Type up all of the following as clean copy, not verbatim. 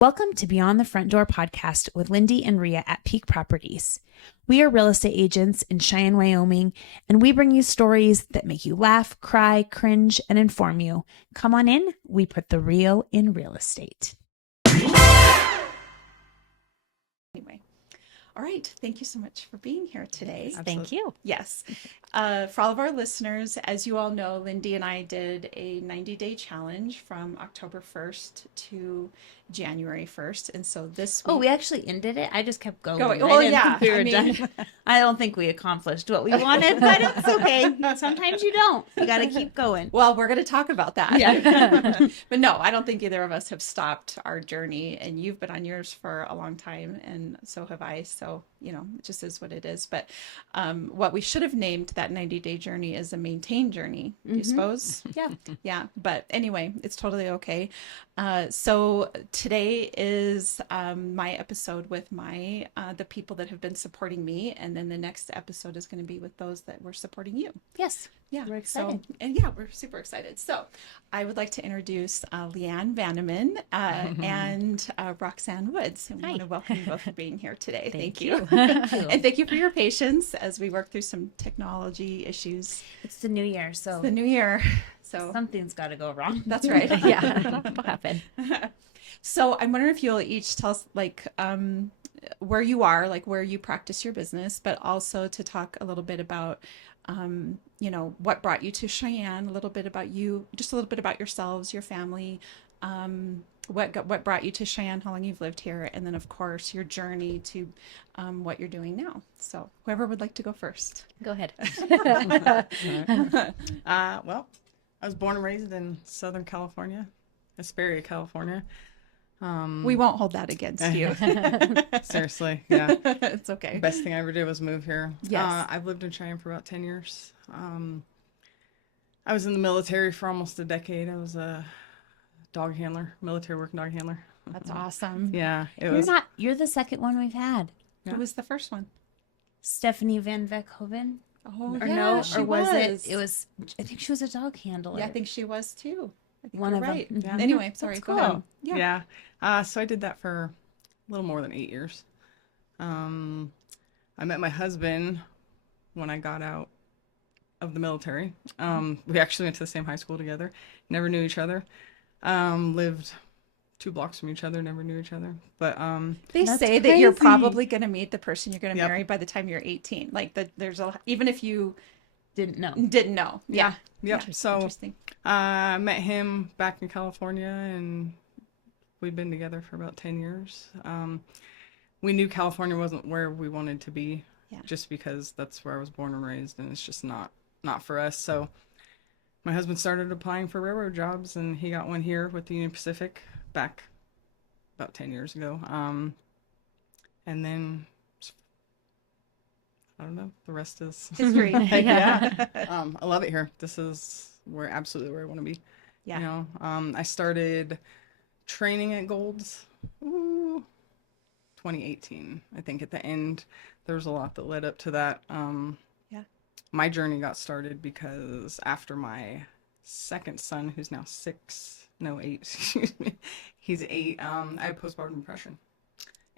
Welcome to Beyond the Front Door podcast with Lindee and Rhea at Peak Properties. We are real estate agents in Cheyenne, Wyoming, and we bring you stories that make you laugh, cry, cringe, and inform you. Come on in. We put the real in real estate. Anyway. All right. Thank you so much for being here today. Thank you. Yes. For all of our listeners, as you all know, Lindee and I did a 90-day challenge from October 1st to January 1st. And so this week... Oh, we actually ended it? I just kept going. Well, yeah. We were done. I don't think we accomplished what we wanted, but it's okay. Sometimes you don't. You got to keep going. Well, we're going to talk about that. Yeah. But no, I don't think either of us have stopped our journey. And you've been on yours for a long time, and so have I. So, you know, it just is what it is. But what we should have named that 90-day journey is a maintain journey, do you suppose? Yeah. Yeah. But anyway, it's totally okay. So today is my episode with the people that have been supporting me. And then the next episode is going to be with those that were supporting you. Yes. Yeah. We're excited. We're super excited. So I would like to introduce Leanne Vanneman and Roxanne Woods. And we want to welcome you both for being here today. Thank you. And thank you for your patience as we work through some technology issues. It's the new year, so It's the new year. So something's got to go wrong. That's right. Yeah. It'll happen. So I'm wondering if you'll each tell us where you are, like where you practice your business, but also to talk a little bit about what brought you to Cheyenne, a little bit about you, just a little bit about yourselves, your family, what brought you to Cheyenne, how long you've lived here, and then of course your journey to what you're doing now. So whoever would like to go first. Go ahead. Well, I was born and raised in Southern California, Hesperia, California. We won't hold that against you. Seriously, yeah. It's okay. The best thing I ever did was move here. Yes. I've lived in Cheyenne for about 10 years. I was in the military for almost a decade. I was a dog handler, military work dog handler. That's awesome. Yeah, You're the second one we've had. Yeah. Who was the first one? Stephanie Van Veckhoven. Oh, Or yeah, no, she or was it? It was. I think she was a dog handler. Yeah, I think she was too. I think One you're of right. them. Yeah. Anyway, sorry. That's Go cool. ahead. Yeah. So I did that for a little more than 8 years. I met my husband when I got out of the military. We actually went to the same high school together. Never knew each other. Lived 2 blocks from each other. Never knew each other. But They That's say that you're crazy. probably going to meet the person you're going to Yep. marry by the time you're 18. Like that, even if you Didn't know. didn't know. Yeah. yep. Yeah. So Interesting. I met him back in California, and we've been together for about 10 years. We knew California wasn't where we wanted to be, Yeah. just because that's where I was born and raised, and it's just not for us. So my husband started applying for railroad jobs, and he got one here with the Union Pacific back about 10 years ago. And then I don't know, the rest is History. yeah. I love it here. This is absolutely where I want to be. Yeah. You know, I started training at Gold's 2018. I think at the end, there was a lot that led up to that. Yeah. My journey got started because after my second son, who's now 8, excuse me, he's 8, I had postpartum depression.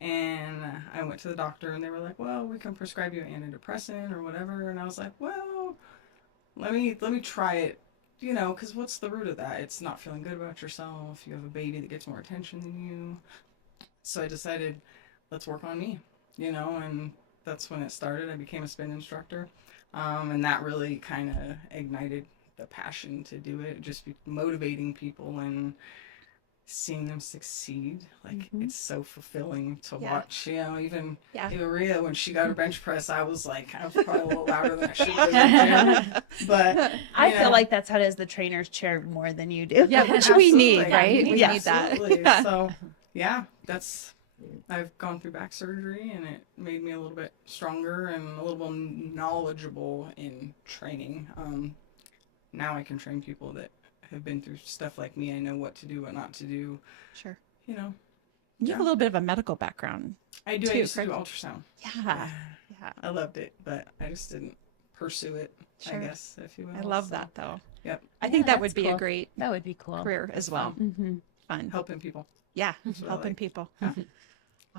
And I went to the doctor, and they were like, well, we can prescribe you an antidepressant or whatever. And I was like, well, let me try it, you know, because what's the root of that? It's not feeling good about yourself. You have a baby that gets more attention than you. So I decided, let's work on me, you know, and that's when it started. I became a spin instructor. And that really kind of ignited the passion to do it, just motivating people and seeing them succeed. Like it's so fulfilling to watch, you know. Even Rhea, when she got her bench press, I was probably a little louder than I should have. But I feel like that's how it is. The trainers cheer more than you do. Yeah, which we need, right? We need that. Yeah. So yeah, I've gone through back surgery, and it made me a little bit stronger and a little more knowledgeable in training. Now I can train people that have been through stuff like me. I know what to do, what not to do. Sure. You know. You have a little bit of a medical background. I do. too, I used to do correct? ultrasound. Yeah. Yeah. I loved it, but I just didn't pursue it, Sure. I guess, if you will. I love So, that though. Yep. I think that would that's be cool. a great That would be cool. career as well. Mm-hmm. Fun. Helping people. Yeah, what I helping like. people. Yeah.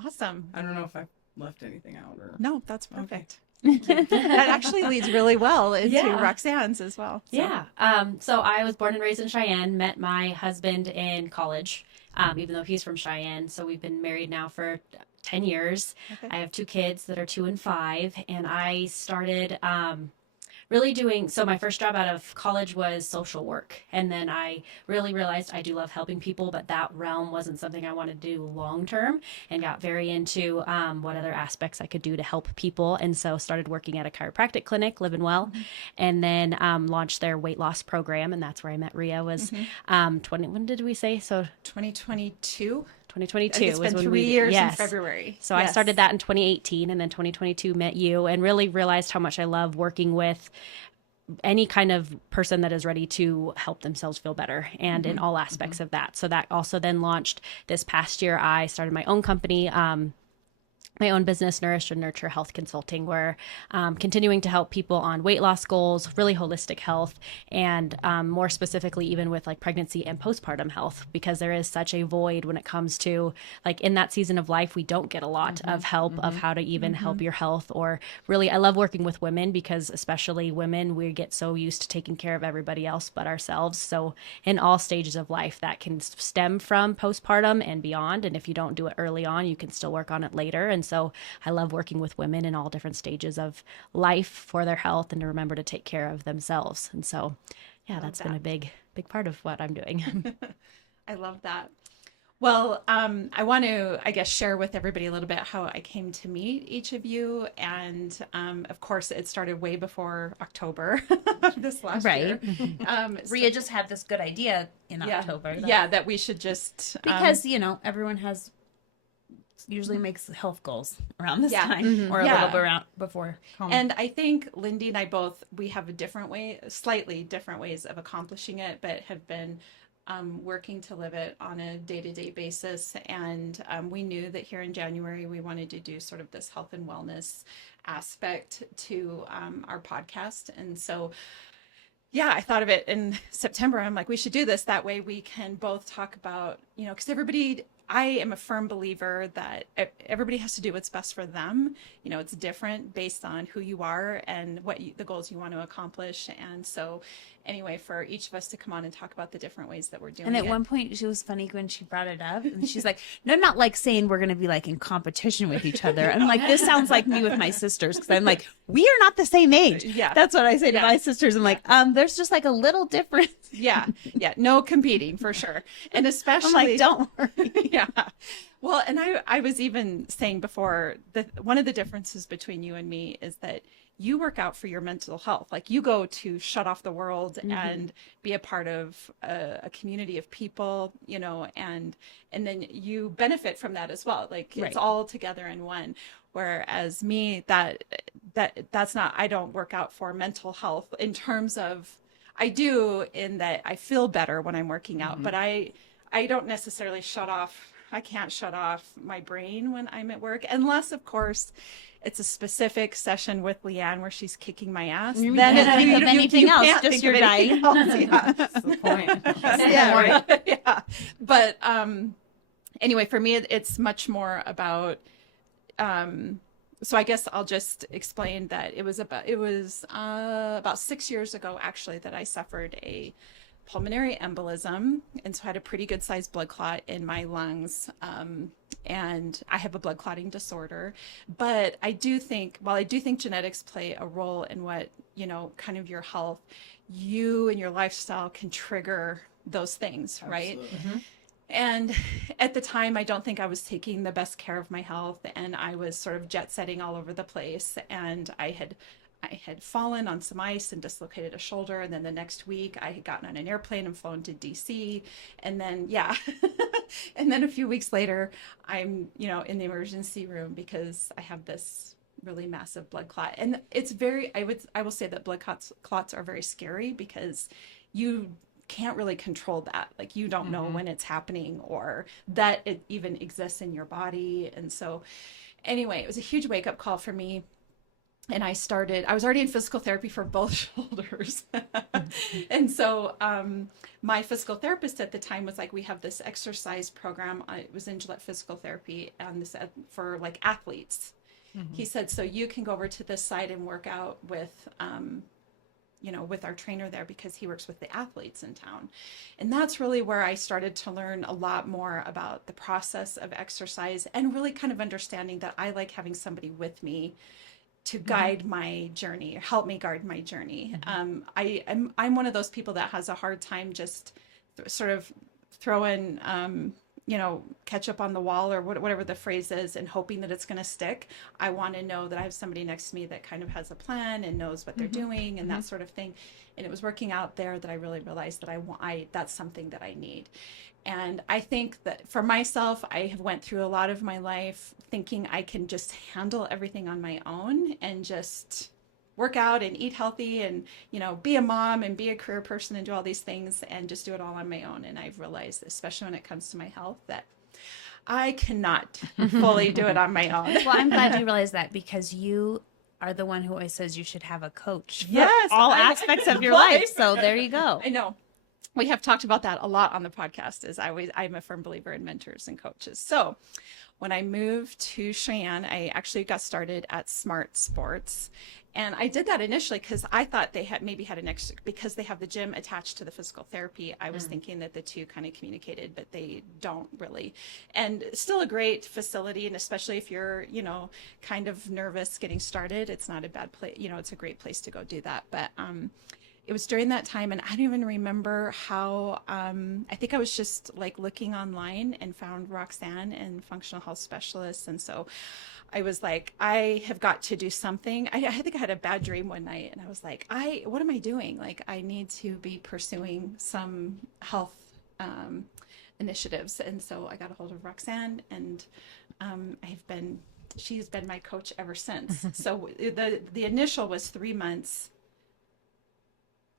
Awesome. I don't know if I left anything out or. No, that's perfect. That actually leads really well into Yeah. Roxanne's as well. So. Yeah. So I was born and raised in Cheyenne, met my husband in college, even though he's from Cheyenne. So we've been married now for 10 years. Okay. I have 2 kids that are 2 and 5. And I started really doing, so my first job out of college was social work. And then I really realized I do love helping people, but that realm wasn't something I wanted to do long term, and got very into what other aspects I could do to help people. And so started working at a chiropractic clinic, Living Well, and then launched their weight loss program. And that's where I met Rhea, was 20, when did we say? So 2022. 2022 It's was been when 3 we, years yes. in February. So I started that in 2018, and then 2022 met you, and really realized how much I love working with any kind of person that is ready to help themselves feel better, and in all aspects of that. So that also then launched this past year. I started my own company, my own business, Nourish and Nurture Health Consulting, where continuing to help people on weight loss goals, really holistic health, and more specifically, even with like pregnancy and postpartum health, because there is such a void when it comes to, like, in that season of life, we don't get a lot of help of how to even help your health. Or really, I love working with women, because especially women, we get so used to taking care of everybody else but ourselves. So in all stages of life, that can stem from postpartum and beyond. And if you don't do it early on, you can still work on it later. And so I love working with women in all different stages of life for their health, and to remember to take care of themselves. And so, yeah, that's been a big part of what I'm doing. I love that. Well, I want to, I guess, share with everybody a little bit how I came to meet each of you. And of course, it started way before October this last year. Rhea just had this good idea in October. That we should just... Because, everyone usually makes health goals around this time, or a little bit around before. And I think Lindee and I both, we have slightly different ways of accomplishing it, but have been working to live it on a day-to-day basis. And we knew that here in January, we wanted to do sort of this health and wellness aspect to our podcast. And so, I thought of it in September. I'm like, we should do this. That way we can both talk about, because I am a firm believer that everybody has to do what's best for them. It's different based on who you are and the goals you want to accomplish. And so anyway, for each of us to come on and talk about the different ways that we're doing And it. at one point, she was funny when she brought it up, and she's like, "No, not like saying we're going to be like in competition with each other." I'm like, "This sounds like me with my sisters," because I'm like, "We are not the same age." Yeah. That's what I say to my sisters. I'm like, "There's just like a little difference." Yeah, no competing for sure. And especially, I'm like, "Don't worry." Yeah. Well, and I was even saying before that one of the differences between you and me is that you work out for your mental health. Like, you go to shut off the world and be a part of a community of people, and then you benefit from that as well. Like, it's all together in one. Whereas me, that's not, I don't work out for mental health in terms of, I do in that I feel better when I'm working out, but I don't necessarily I can't shut off my brain when I'm at work, unless, of course, it's a specific session with Leanne where she's kicking my ass. Then can't think of anything else, can't just think your of anything diet. else. Yeah. That's the point. Yeah, right. Yeah. But anyway, for me, it's much more about. So I guess I'll just explain that it was about 6 years ago, actually, that I suffered a pulmonary embolism, and so I had a pretty good sized blood clot in my lungs, and I have a blood clotting disorder. But I do think genetics play a role in what, kind of your health, you and your lifestyle can trigger those things. Absolutely. Right? And at the time, I don't think I was taking the best care of my health, and I was sort of jet setting all over the place, and I had fallen on some ice and dislocated a shoulder. And then the next week I had gotten on an airplane and flown to DC. And then, and then a few weeks later, I'm, in the emergency room because I have this really massive blood clot. And it's I will say that blood clots are very scary, because you can't really control that. Like, you don't know when it's happening or that it even exists in your body. And so anyway, it was a huge wake up call for me. and I was already in physical therapy for both shoulders. And so my physical therapist at the time was like, we have this exercise program. It was in Gillette Physical Therapy, and this for like athletes. He said, so you can go over to this side and work out with, with our trainer there, because he works with the athletes in town. And that's really where I started to learn a lot more about the process of exercise, and really kind of understanding that I like having somebody with me to guide my journey, or help me guide my journey. I'm one of those people that has a hard time just sort of throwing, ketchup on the wall, or whatever the phrase is, and hoping that it's going to stick. I want to know that I have somebody next to me that kind of has a plan and knows what they're doing, and that sort of thing. And it was working out there that I really realized that that's something that I need. And I think that for myself, I have went through a lot of my life thinking I can just handle everything on my own, and just work out and eat healthy, and, be a mom and be a career person and do all these things, and just do it all on my own. And I've realized, especially when it comes to my health, that I cannot fully do it on my own. Well, I'm glad you realized that, because you are the one who always says you should have a coach for Yes, all aspects of your life. So there you go. I know. We have talked about that a lot on the podcast. I'm a firm believer in mentors and coaches. So when I moved to Cheyenne, I actually got started at Smart Sports. And I did that initially because I thought they had an extra, because they have the gym attached to the physical therapy. I was thinking that the two kind of communicated, but they don't really. And still a great facility. And especially if you're, kind of nervous getting started, it's not a bad place. It's a great place to go do that. But, it was during that time, and I don't even remember how, I think I was just like looking online and found Roxanne and functional health specialists. And so I was like, I have got to do something. I think I had a bad dream one night, and I was like, what am I doing? Like, I need to be pursuing some health initiatives. And so I got a hold of Roxanne, and she's been my coach ever since. So the initial was 3 months.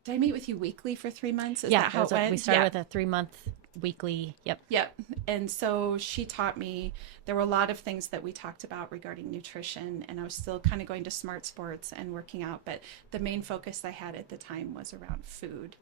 Did I meet with you weekly for 3 months? Is that how it went? We started with a 3-month weekly. Yep. And so she taught me, there were a lot of things that we talked about regarding nutrition, and I was still kind of going to Smart Sports and working out, but the main focus I had at the time was around food.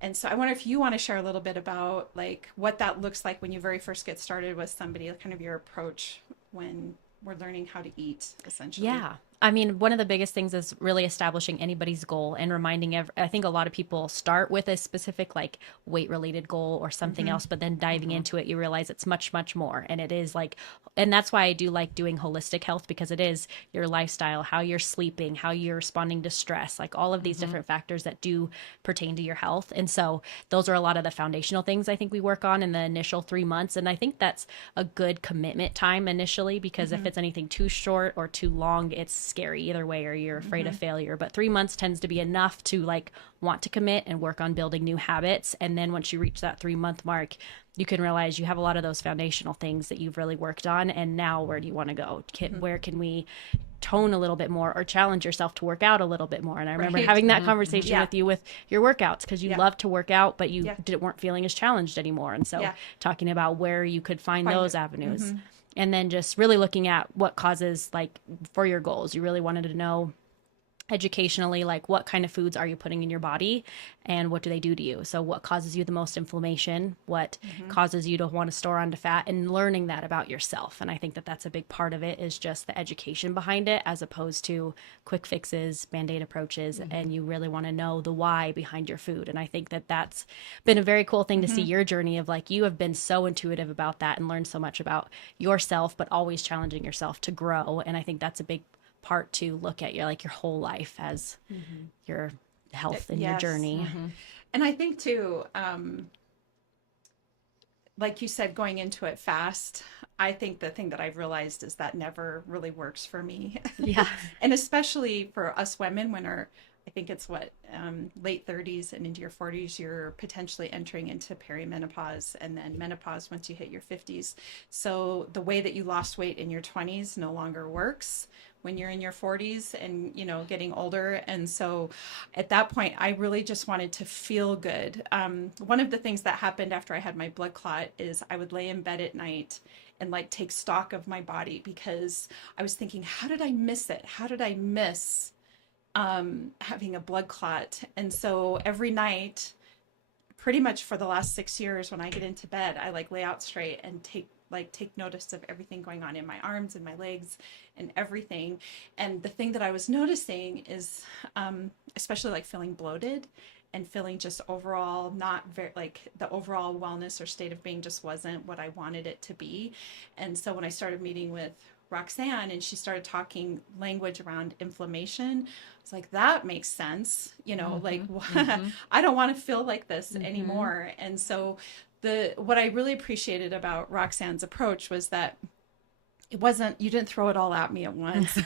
And so I wonder if you want to share a little bit about like what that looks like when you very first get started with somebody, kind of your approach when we're learning how to eat, essentially. Yeah. I mean, one of the biggest things is really establishing anybody's goal and reminding I think a lot of people start with a specific like weight related goal or something else, but then diving into it, you realize it's much, much more. And it is like, and that's why I do like doing holistic health, because it is your lifestyle, how you're sleeping, how you're responding to stress, like all of these different factors that do pertain to your health. And so those are a lot of the foundational things I think we work on in the initial 3 months. And I think that's a good commitment time initially, because if it's anything too short or too long, it's scary either way, or you're afraid of failure. But 3 months tends to be enough to like want to commit and work on building new habits. And then once you reach that 3-month mark, you can realize you have a lot of those foundational things that you've really worked on. And now where do you want to go? Where can we tone a little bit more, or challenge yourself to work out a little bit more? And I remember having that conversation with you with your workouts, because you love to work out, but you weren't feeling as challenged anymore. And so talking about where you could find those avenues. And then just really looking at what causes, like for your goals, you really wanted to know educationally, like what kind of foods are you putting in your body and what do they do to you? So what causes you the most inflammation? What causes you to want to store onto fat, and learning that about yourself. And I think that that's a big part of it, is just the education behind it, as opposed to quick fixes, Band-Aid approaches. And you really want to know the why behind your food. And I think that that's been a very cool thing to see your journey of like, you have been so intuitive about that and learned so much about yourself, but always challenging yourself to grow. And I think that's a big part to look at your whole life as your health and your journey. And I think too, like you said, going into it fast, I think the thing that I've realized is that never really works for me. And especially for us women, when I think it's late 30s and into your 40s, you're potentially entering into perimenopause, and then menopause once you hit your 50s. So the way that you lost weight in your 20s no longer works when you're in your 40s and, getting older. And so at that point, I really just wanted to feel good. One of the things that happened after I had my blood clot is I would lay in bed at night and like take stock of my body, because I was thinking, how did I miss it? How did I miss having a blood clot? And so every night, pretty much for the last 6 years, when I get into bed, I like lay out straight and take notice of everything going on in my arms and my legs and everything. And the thing that I was noticing is, especially like feeling bloated and feeling just overall not very, like the overall wellness or state of being just wasn't what I wanted it to be. And so when I started meeting with Roxanne and she started talking language around inflammation, it's like, that makes sense, like I don't want to feel like this anymore. And so what I really appreciated about Roxanne's approach was that it wasn't, you didn't throw it all at me at once.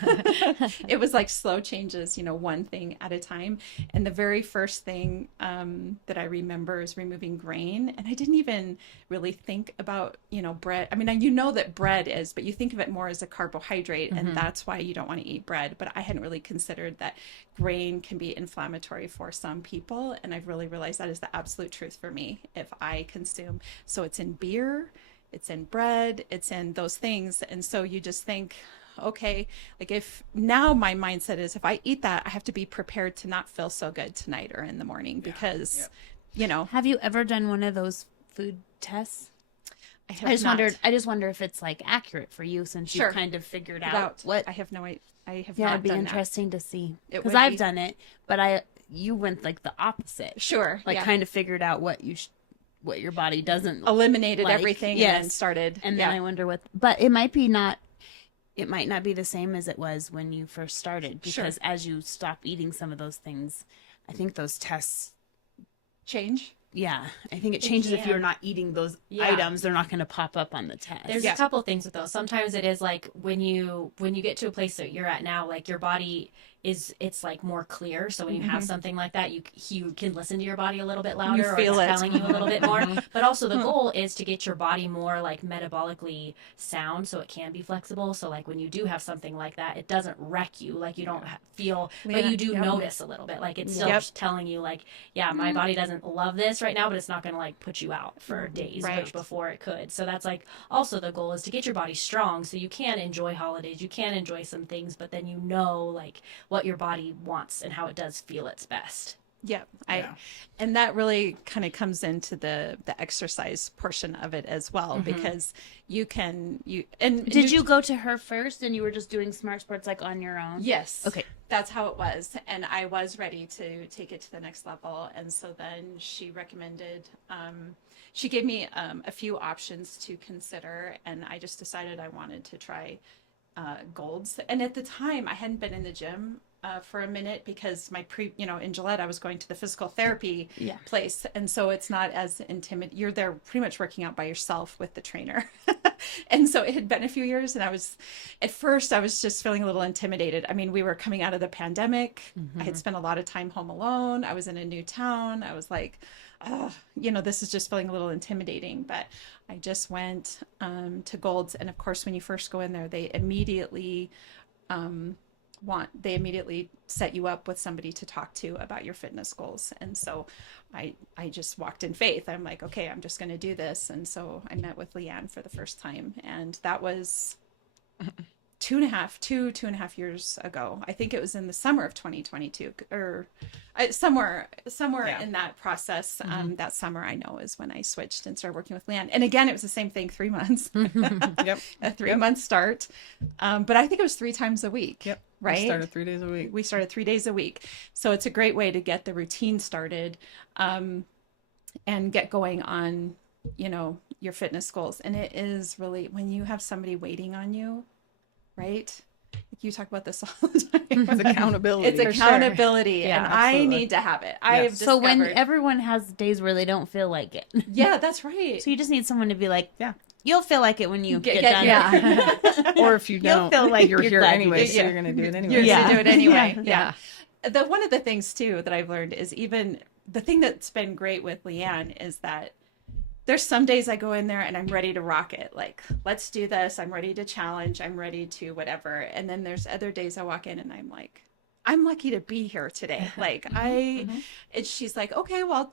It was like slow changes, one thing at a time. And the very first thing that I remember is removing grain. And I didn't even really think about, bread. I mean, that bread is, but you think of it more as a carbohydrate, and that's why you don't want to eat bread. But I hadn't really considered that grain can be inflammatory for some people. And I've really realized that is the absolute truth for me if I consume. So it's in beer, it's in bread, it's in those things. And so you just think, okay, like if now my mindset is, if I eat that, I have to be prepared to not feel so good tonight or in the morning, because, Have you ever done one of those food tests? I just wonder if it's like accurate for you, since you've kind of figured out what. I have no idea. I have Yeah, not it'd be done interesting to see, It because would I've be. done it, but you went like the opposite. Sure. Like kind of figured out what your body doesn't eliminated like. everything Yes. and then started. And then I wonder but it might not be the same as it was when you first started, because as you stop eating some of those things, I think those tests change. Yeah, I think it changes if you're not eating those items. They're not going to pop up on the test. There's a couple things with those. Sometimes it is like when you get to a place that you're at now, like your body it's like more clear. So when you have something like that, you can listen to your body a little bit louder, or it's telling you a little bit more. But also the goal is to get your body more like metabolically sound, so it can be flexible. So like when you do have something like that, it doesn't wreck you. Like you don't feel, but you do notice a little bit. Like it's still telling you like, yeah, my body doesn't love this right now, but it's not going to like put you out for days, which before it could. So that's like also the goal is to get your body strong, so you can enjoy holidays, you can enjoy some things, but then like what your body wants and how it does feel its best. And that really kind of comes into the exercise portion of it as well, because did you go to her first and you were just doing Smart Sports like on your own? Yes. Okay. That's how it was. And I was ready to take it to the next level. And so then she recommended, she gave me a few options to consider, and I just decided I wanted to try Golds. And at the time I hadn't been in the gym for a minute, because in Gillette, I was going to the physical therapy place. And so it's not as intimidating. You're there pretty much working out by yourself with the trainer. And so it had been a few years, and at first I was just feeling a little intimidated. I mean, we were coming out of the pandemic. I had spent a lot of time home alone. I was in a new town. I was like, this is just feeling a little intimidating. But I just went to Gold's. And of course, when you first go in there, they immediately set you up with somebody to talk to about your fitness goals. And so I just walked in faith. I'm like, okay, I'm just going to do this. And so I met with Leanne for the first time, and that was 2.5 years ago. I think it was in the summer of 2022, or somewhere in that process. That summer, I know, is when I switched and started working with Leanne. And again, it was the same thing, 3 months. A 3-month start. But I think it was 3 times a week. Right? We started 3 days a week. We started 3 days a week. So it's a great way to get the routine started, and get going on, your fitness goals. And it is really, when you have somebody waiting on you, right? You talk about this all the time. It's accountability. It's accountability. Yeah, and absolutely. I need to have it. I have So when discovered. everyone has days where they don't feel like it. Yeah, that's right. So you just need someone to be like, you'll feel like it when you get done. Yeah. Or if you don't, feel like you're here glad anyway, you so did. you're going to do it anyway. You're going to do it anyway. Yeah. One of the things too that I've learned is, even the thing that's been great with Leanne is that there's some days I go in there and I'm ready to rock it. Like, let's do this. I'm ready to challenge. I'm ready to whatever. And then there's other days I walk in and I'm like, I'm lucky to be here today. Like and she's like, okay, well,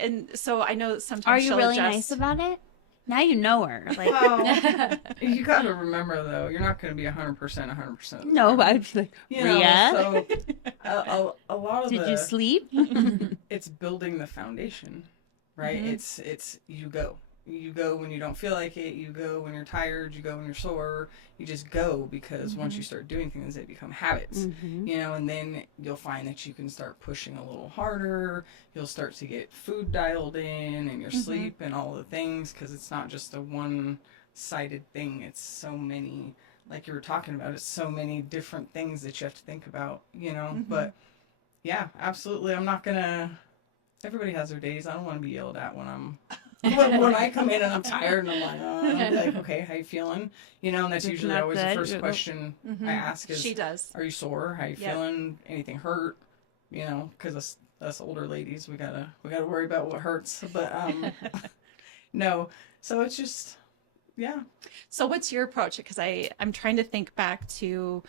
and so I know sometimes Are you she'll really adjust. nice about it? Now you know her. Like, Well, you got to remember though, you're not going to be 100%, 100%. no, but I'd be like, You know, Rhea, so a lot of did you sleep? it's building the foundation, right? It's you go. You go when you don't feel like it. You go when you're tired. You go when you're sore. You just go because once you start doing things, they become habits, you know, and then you'll find that you can start pushing a little harder. You'll start to get food dialed in and your sleep and all the things because it's not just a one-sided thing. It's so many, like you were talking about, it's so many different things that you have to think about, you know, but yeah, absolutely. I'm not going to, everybody has their days. I don't want to be yelled at when I'm when I come in and I'm tired and I'm like, oh, like, okay, how you feeling? You know, and that's usually always the first question I ask is, She does. are you sore? How you feeling? Anything hurt? You know, because us older ladies, we gotta worry about what hurts. But no, so it's just, yeah. So what's your approach? Because I'm trying to think back to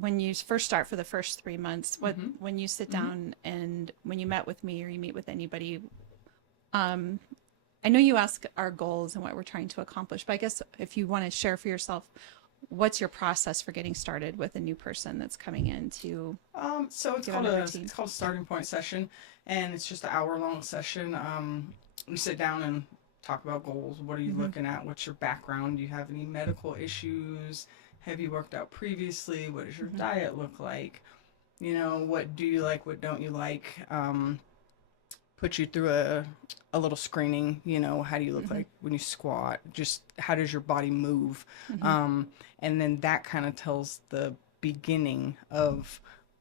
when you first start for the first 3 months, when you sit down and when you met with me or you meet with anybody, I know you ask our goals and what we're trying to accomplish, but I guess if you want to share for yourself, what's your process for getting started with a new person that's coming in to So it's called a starting point session, and it's just an hour-long session. We sit down and talk about goals. What are you looking at? What's your background? Do you have any medical issues? Have you worked out previously? What does your diet look like? You know, what do you like? What don't you like? Put you through a little screening, you know, how do you look like when you squat? Just how does your body move? And then that kind of tells the beginning of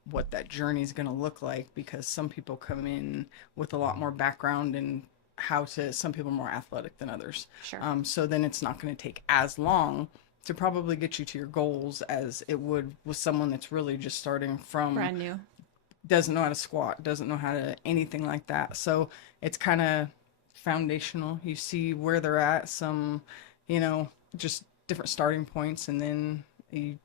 what that journey is going to look like, because some people come in with a lot more background and some people are more athletic than others. Sure. So then it's not going to take as long to probably get you to your goals as it would with someone that's really just starting from brand new? Doesn't know how to squat, doesn't know how to anything like that. So it's kind of foundational. You see where they're at, some, you know, just different starting points, and then you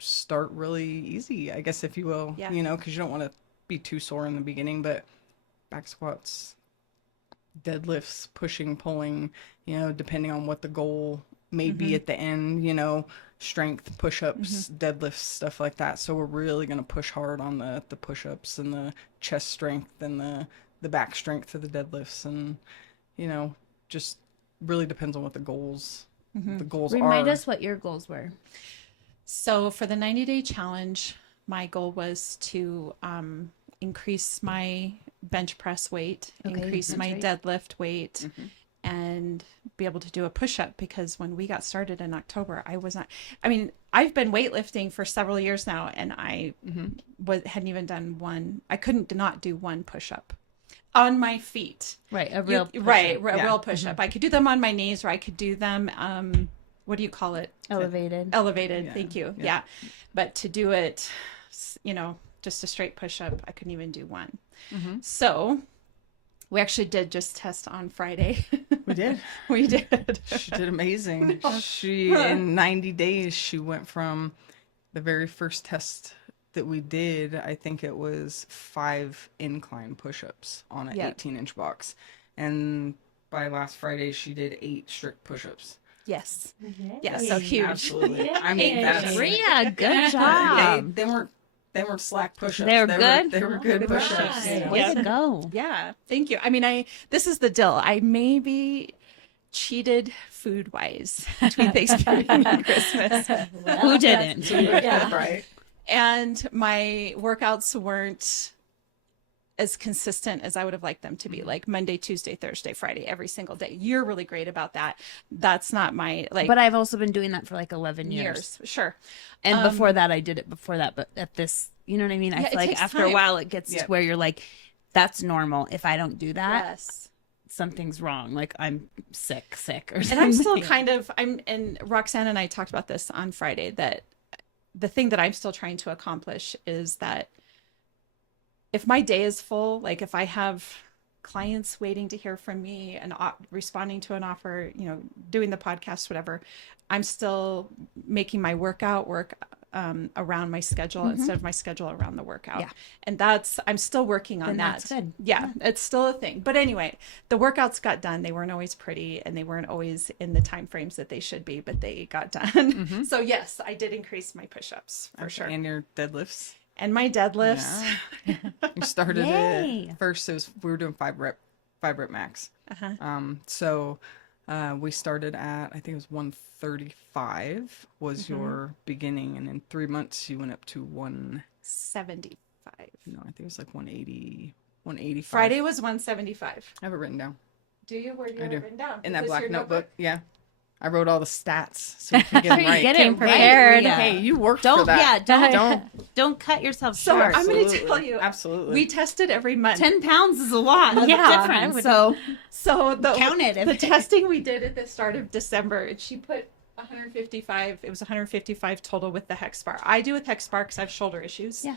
start really easy, I guess, if you will, you know, because you don't want to be too sore in the beginning, but back squats, deadlifts, pushing, pulling, you know, depending on what the goal may be at the end, you know, strength, push-ups, deadlifts, stuff like that. So we're really going to push hard on the push-ups and the chest strength and the back strength for the deadlifts, and, you know, just really depends on what the goals Remind are. us what your goals were. So for the 90-day challenge, my goal was to increase my bench press weight, increase my deadlift weight, and be able to do a push-up, because when we got started in October, I've been weightlifting for several years now, and I hadn't even done one. I couldn't not do one push-up on my feet. Right, a real push-up. A real push-up. I could do them on my knees, or I could do them what do you call it? Elevated. Yeah. Thank you. Yeah. But to do it, you know, just a straight push-up, I couldn't even do one. So we actually did just test on Friday. We did. We did. She did amazing. She, in 90 days, she went from the very first test that we did, I think it was 5 incline push-ups on an 18-inch box. And by last Friday, she did 8 strict push-ups. Yes. Yeah, so huge. Absolutely. I mean, that's... Rhea, good job. They weren't slack push-ups. They were good? They were good push-ups. Nice. You know? Way to go. Yeah, thank you. I mean, this is the deal. I maybe cheated food-wise between Thanksgiving and Christmas. Who didn't? Yeah. Right. And my workouts weren't as consistent as I would have liked them to be, like Monday, Tuesday, Thursday, Friday, every single day. You're really great about that. That's not my, like... But I've also been doing that for like 11 years. Sure. And before that, I did it before that. But at this, you know what I mean? I feel like after a while, it gets to where you're like, that's normal. If I don't do that, something's wrong. Like I'm sick or something. And I'm still and Roxanne and I talked about this on Friday, that the thing that I'm still trying to accomplish is that if my day is full, like if I have clients waiting to hear from me and responding to an offer, you know, doing the podcast, whatever, I'm still making my workout work around my schedule instead of my schedule around the workout. Yeah. And I'm still working on Then that. that's good. Yeah, it's still a thing. But anyway, the workouts got done. They weren't always pretty and they weren't always in the time frames that they should be, but they got done. So yes, I did increase my push-ups for sure. And your deadlifts. And my deadlifts. Yeah. You started Yay. it first. We were doing 5 rep max. So we started at, I think it was 135 was your beginning, and in 3 months you went up to 75. No, I think it was like 180, 185. Friday was 175. I have it written down Do you? Where do you have it written down? in Is that this black your notebook. Yeah, I wrote all the stats so we can get them right. Get Came it prepared. right. Hey, you worked Don't for that. don't cut yourself So short. I'm going to tell you, Absolutely. we tested every month. 10 pounds is a lot of Yeah, difference. So So the Count it. the testing we did at the start of December, she put 155. It was 155 total with the hex bar. I do with hex bar because I have shoulder issues. Yeah.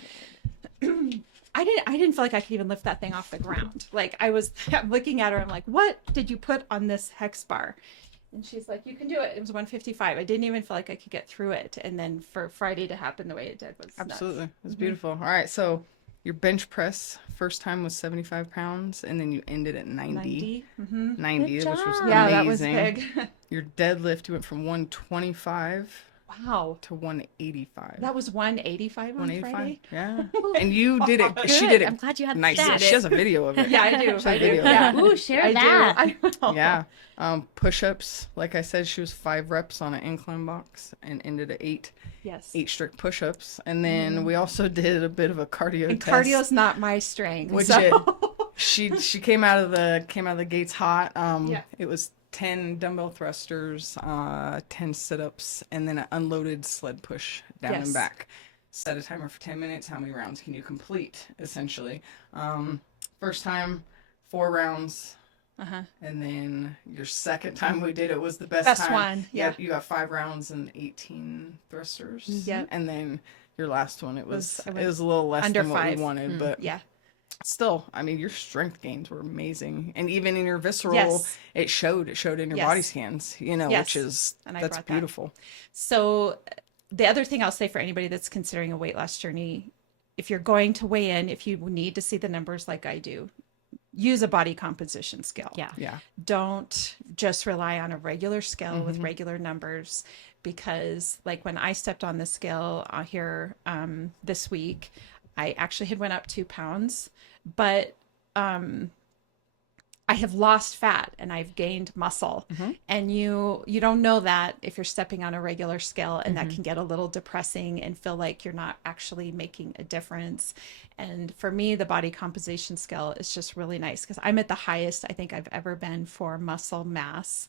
I didn't feel like I could even lift that thing off the ground. Like I'm looking at her. I'm like, what did you put on this hex bar? And she's like, you can do it. It was 155. I didn't even feel like I could get through it. And then for Friday to happen the way it did was Absolutely. nuts. It was beautiful. All right. So your bench press first time was 75 pounds, and then you ended at 90. 90. Mm-hmm. 90, Good which was job. Yeah, amazing. that was big. Your deadlift, you went from 125 Wow. to 185. That was 185 on Friday. Yeah. And you did it. She did it. I'm glad you had the Nice. stats. She has a video of it. Yeah, I do. I do. video. Yeah. Ooh, share I that. do. I know. Yeah. Push-ups. Like I said, she was 5 reps on an incline box and ended at 8 Yes. strict push-ups. And then we also did a bit of a cardio And test. cardio's not my strength. Which so. she came out of the gates hot. Yeah. It was 10 dumbbell thrusters, 10 sit-ups, and then an unloaded sled push down Yes. and back. Set a timer for 10 minutes. How many rounds can you complete, essentially? First time, 4 rounds. And then your second time we did it was the best time. one. Yeah. Yep, you got 5 rounds and 18 thrusters. Yep. And then your last one, it was I went a little less under than what 5. we wanted, but Yeah. still, I mean, your strength gains were amazing, and even in your visceral, Yes. it showed in your Yes. body scans, Yes. which is And I that's brought that. beautiful. So the other thing I'll say for anybody that's considering a weight loss journey, if you're going to weigh in, if you need to see the numbers like I do, use a body composition scale. Yeah. Don't just rely on a regular scale with regular numbers, because like when I stepped on the scale here this week, I actually had went up 2 pounds, but I have lost fat and I've gained muscle. And you don't know that if you're stepping on a regular scale, and that can get a little depressing and feel like you're not actually making a difference. And for me, the body composition scale is just really nice because I'm at the highest I think I've ever been for muscle mass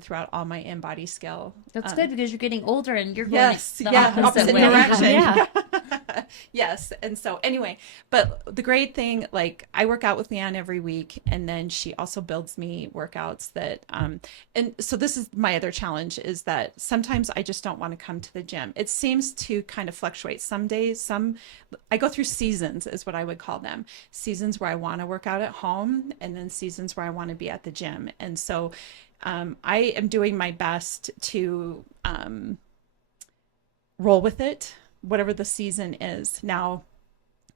throughout all my in-body scale. That's good because you're getting older and you're going Yes, the yeah, opposite way. direction. Yeah. Yes. And so anyway, but the great thing, like I work out with Leanne every week, and then she also builds me workouts that, and so this is my other challenge, is that sometimes I just don't want to come to the gym. It seems to kind of fluctuate. Some days, I go through seasons is what I would call them. Seasons where I want to work out at home, and then seasons where I want to be at the gym. And so I am doing my best to roll with it, whatever the season is. Now,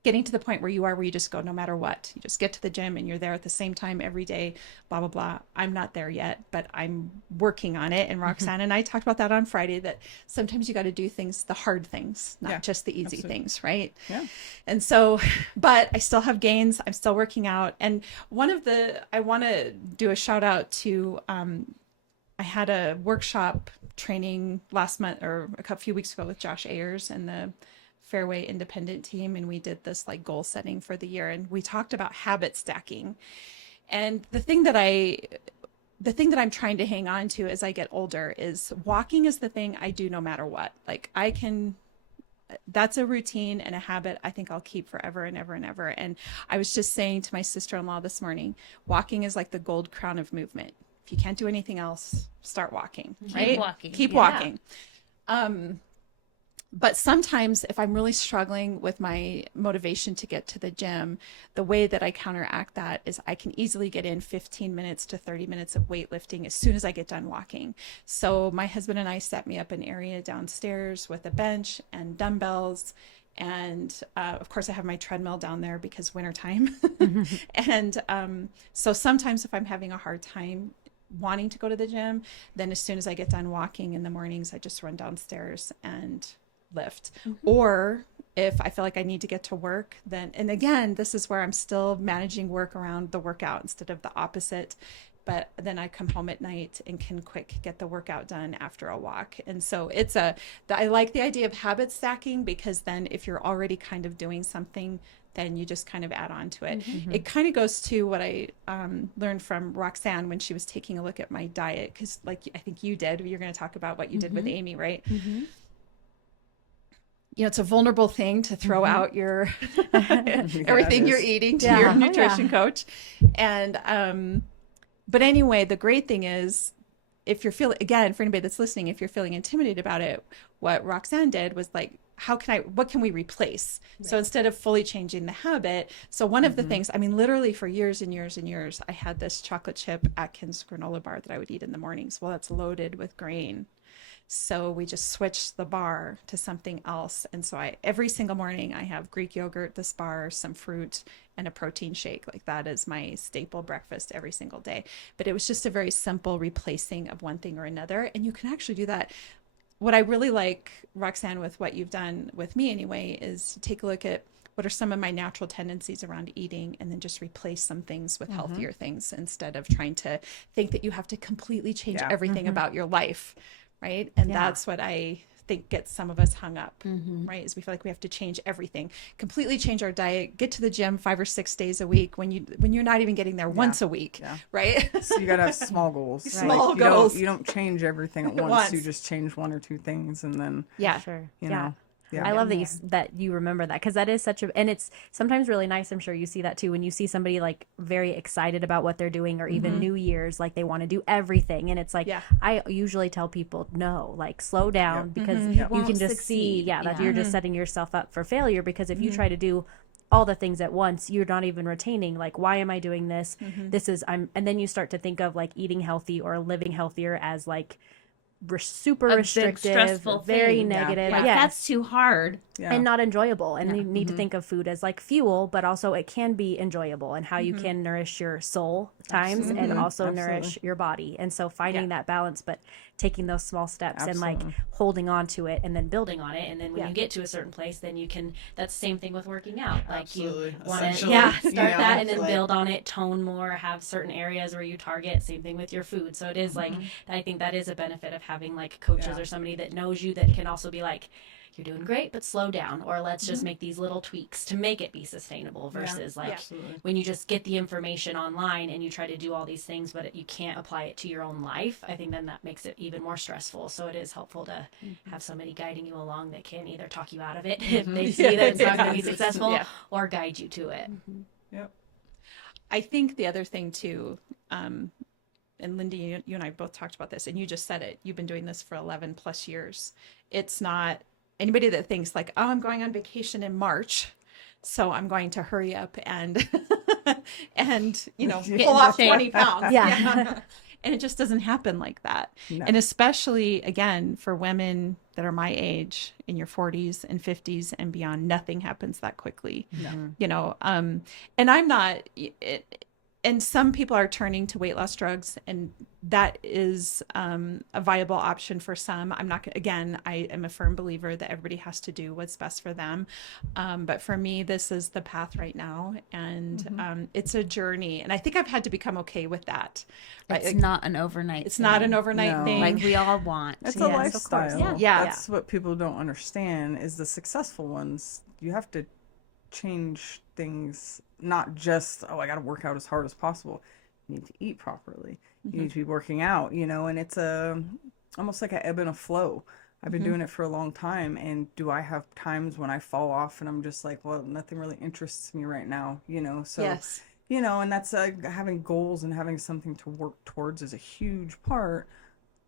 getting to the point where you just go no matter what. You just get to the gym and you're there at the same time every day, blah, blah, blah. I'm not there yet, but I'm working on it. And Roxanne and I talked about that on Friday, that sometimes you got to do things, the hard things, not just the easy things, right? Yeah. And so, but I still have gains. I'm still working out. And I want to do a shout out to, I had a workshop training last month or a few weeks ago with Josh Ayers and the Fairway Independent team. And we did this like goal setting for the year. And we talked about habit stacking. And the thing that I'm trying to hang on to as I get older is walking is the thing I do no matter what. Like that's a routine and a habit I think I'll keep forever and ever and ever. And I was just saying to my sister-in-law this morning, walking is like the gold crown of movement. If you can't do anything else, start walking, right? walking. Keep Yeah. walking. But sometimes if I'm really struggling with my motivation to get to the gym, the way that I counteract that is I can easily get in 15 minutes to 30 minutes of weightlifting as soon as I get done walking. So my husband and I set me up an area downstairs with a bench and dumbbells. And of course, I have my treadmill down there because wintertime. And so sometimes if I'm having a hard time wanting to go to the gym, then as soon as I get done walking in the mornings, I just run downstairs and lift. Or if I feel like I need to get to work, then, and again, this is where I'm still managing work around the workout instead of the opposite. But then I come home at night and can quick get the workout done after a walk. And so I like the idea of habit stacking, because then if you're already kind of doing something, then you just kind of add on to it. It kind of goes to what I learned from Roxanne when she was taking a look at my diet. Because like I think you did, you're going to talk about what you did with Amy, right? You know, it's a vulnerable thing to throw out your everything you're eating to your nutrition coach. And but anyway, the great thing is, if you're feeling, again, for anybody that's listening, if you're feeling intimidated about it, what Roxanne did was like, what can we replace? Right. So instead of fully changing the habit, so one of the things, I mean, literally for years and years and years, I had this chocolate chip Atkins granola bar that I would eat in the mornings. Well, that's loaded with grain. So we just switched the bar to something else. And so every single morning I have Greek yogurt, this bar, some fruit, and a protein shake. Like that is my staple breakfast every single day. But it was just a very simple replacing of one thing or another. And you can actually do that. What I really like, Roxanne, with what you've done with me anyway, is take a look at what are some of my natural tendencies around eating, and then just replace some things with healthier things, instead of trying to think that you have to completely change everything about your life. Right. And that's what I think gets some of us hung up, right? Is we feel like we have to change everything, completely change our diet, get to the gym 5 or 6 days a week when you're not even getting there once a week, right? So you gotta have small goals. Small goals. You don't change everything at once. You just change 1 or 2 things, and then you know. I love that you remember that, because that is such a, and it's sometimes really nice. I'm sure you see that too when you see somebody like very excited about what they're doing, or even New Year's, like they want to do everything, and it's like I usually tell people, no, like slow down, because you can just see that you're just setting yourself up for failure, because if you try to do all the things at once, you're not even retaining, like, why am I doing this? This is and then you start to think of like eating healthy or living healthier as like super restrictive, very negative. Like that's too hard and not enjoyable. And you need to think of food as like fuel, but also it can be enjoyable, and how you can nourish your soul times and also nourish your body. And so finding that balance, but taking those small steps and like holding on to it and then building on it. And then when you get to a certain place, then you can, that's the same thing with working out. Like you want to start that and then build on it, tone more, have certain areas where you target. Same thing with your food. So it is like, I think that is a benefit of having like coaches or somebody that knows you, that can also be like, you're doing great, but slow down, or let's just make these little tweaks to make it be sustainable, versus when you just get the information online and you try to do all these things, but you can't apply it to your own life. I think then that makes it even more stressful. So it is helpful to have somebody guiding you along that can either talk you out of it if they see that it's not going to be successful, or guide you to it. I think the other thing too, and Lindee, you and I both talked about this, and you just said it, you've been doing this for 11 plus years. It's not anybody that thinks like, oh, I'm going on vacation in March, so I'm going to hurry up and pull off 20 pounds. And it just doesn't happen like that. And especially, again, for women that are my age, in your 40s and 50s and beyond, nothing happens that quickly. And I'm not, and some people are turning to weight loss drugs, and that is a viable option for some. I'm not, again, I am a firm believer that everybody has to do what's best for them. But for me, this is the path right now. And it's a journey. And I think I've had to become okay with that. Right? It's not an overnight It's not an overnight thing. Like we all want. It's a lifestyle. That's what people don't understand, is the successful ones, you have to change things, not just, oh, I got to work out as hard as possible. You need to eat properly. You need to be working out, and it's almost like an ebb and a flow. I've been doing it for a long time, and do I have times when I fall off and I'm just like, well, nothing really interests me right now, so and that's having goals and having something to work towards is a huge part